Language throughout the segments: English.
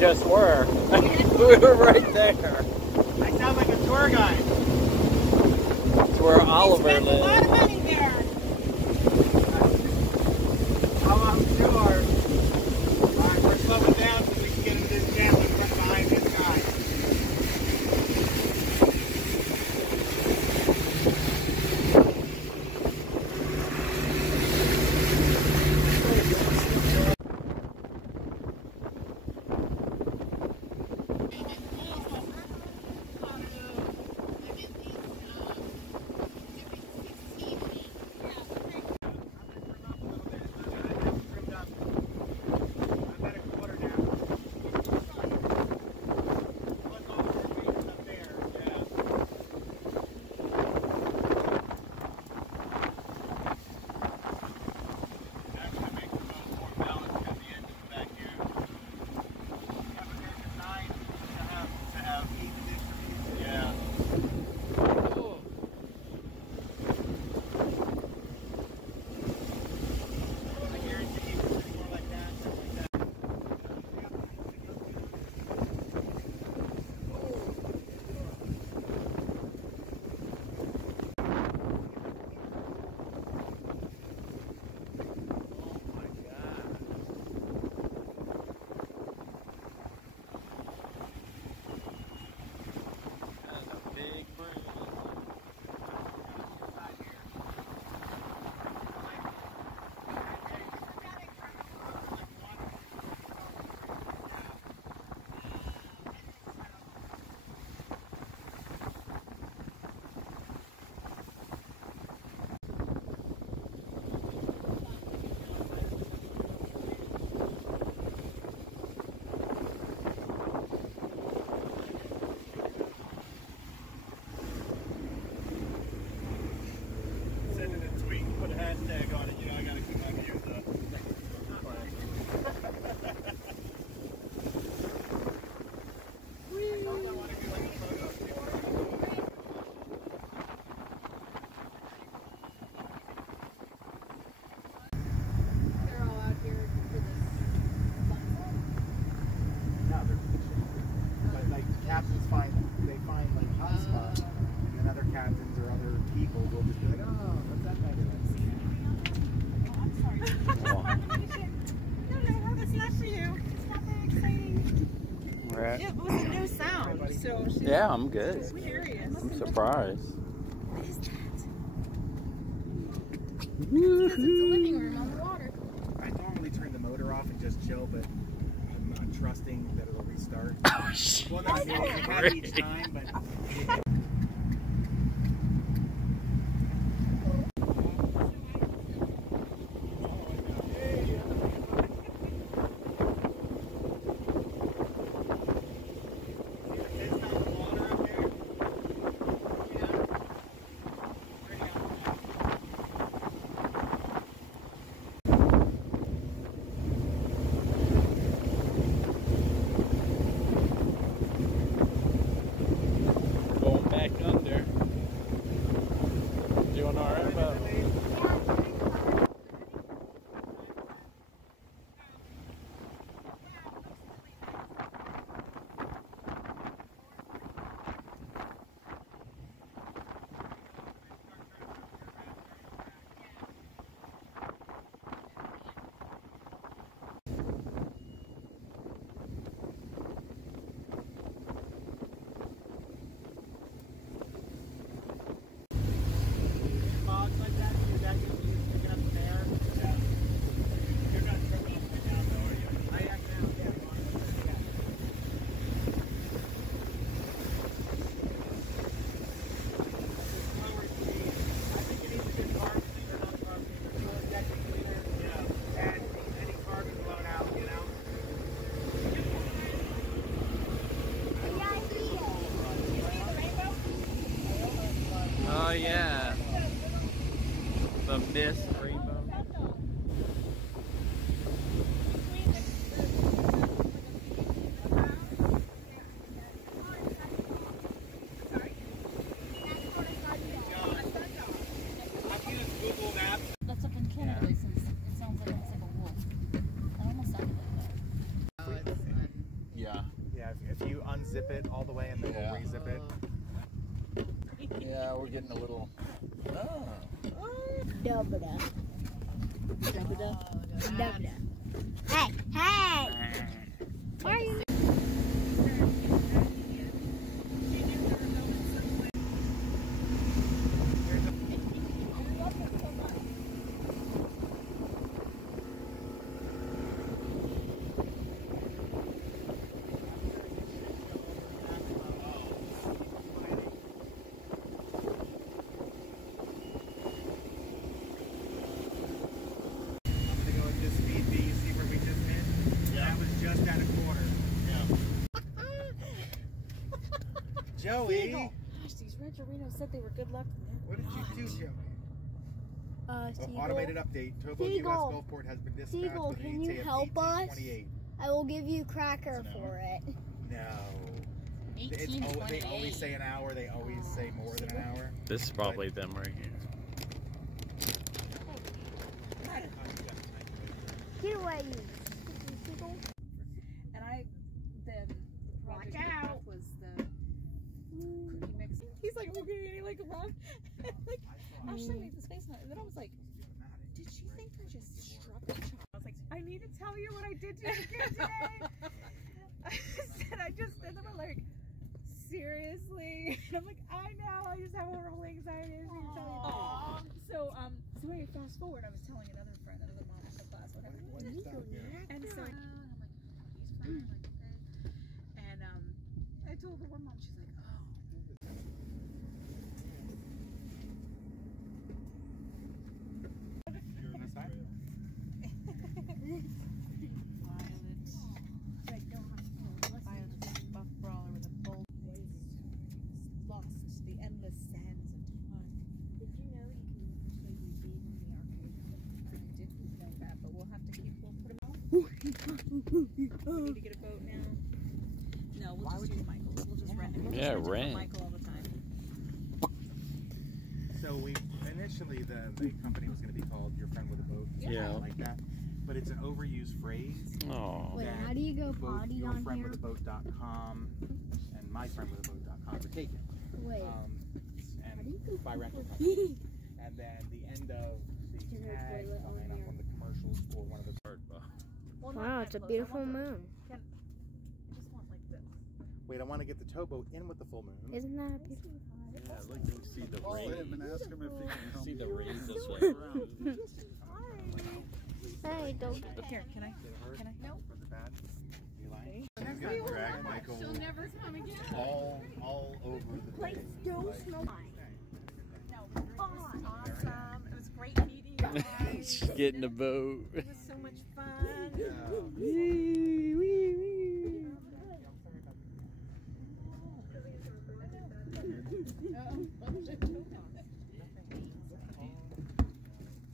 just were. We were right there. I sound like a tour guide. It's where Oliver spent a lot lives. of money there. How about we do our... Alright, we're slowing down so we can get into this channel and run behind this guy. Captains find like hot spots, and then other captains or other people will just be like, oh, what's that guy doing? Oh, I'm sorry. No, that's not for you. It's not that exciting. Right. It was a new sound, so she's Yeah, I'm good. curious. I'm surprised. What is that? It's a living room on the water. I normally turn the motor off and just chill, but I'm not trusting that it'll restart. Oh, shit. Well, no, I mean, it has each time, but... Going if you unzip it all the way and then we'll re-zip it. Yeah, we're getting a little. Oh. Dubba. Dubba. Dubba. Hey, hey! Why are you? Joey! Gosh, these Rancherinos said they were good luck. What did you do, Joey? Seagull. Automated update. Turbo US Gulfport has been dispatched. Seagull, can you help us? I will give you cracker for it. No. They always say an hour. They always say more than an hour. This is probably them right here. Get away, you Seagull. And the project out was the cookie mix. He's like looking at me like a mom. Like, Ashley made this face, and then I was like, did she think I just struck a child? I was like, I need to tell you what I did to your kid today. And then we're like, seriously? And I'm like, I know, I just have horrible anxiety. I just need to tell you. So anyway, fast forward, I was telling another friend, another mom in the class, what happened. And so I'm like, he's fine. I'm like, okay. And I told the one mom, she's like, oh. You're on this side? Violet's buff brawler with a bold face. Lost the endless sands of time. Did you know you can actually read in the arcade? I didn't know that, but we'll have to we'll put them out. We need to get a boat now. No, we'll just use Michael's. We'll just rent it. We'll Yeah, just rent. Michael all the time. So initially the company was going to be called Your Friend with a Boat. Yeah. Like that. But it's an overused phrase. Oh. Wait, how do you go potty on here? YourFriendWithABoat.com and MyFriendWithABoat.com are taken. Wait. And by rental companies. And then the end of the tag line up on the commercials for one of the bird boats. Well, Wow, it's a beautiful moon. I just want like this. Wait, I want to get the towboat in with the full moon. Isn't that beautiful? Yeah, look, you can see the rain. And ask him if he can help. See the rain this way. Hey, don't. Here, can I? Nope. Was it bad? You lying? Drag Michael. She'll never come again. All over the Place don't smell like. No, it was awesome. It was great meeting you guys. Get in the boat. It was so much fun.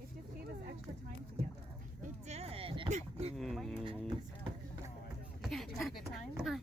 It just gave us extra time together. It did. Mm. Did you have a good time?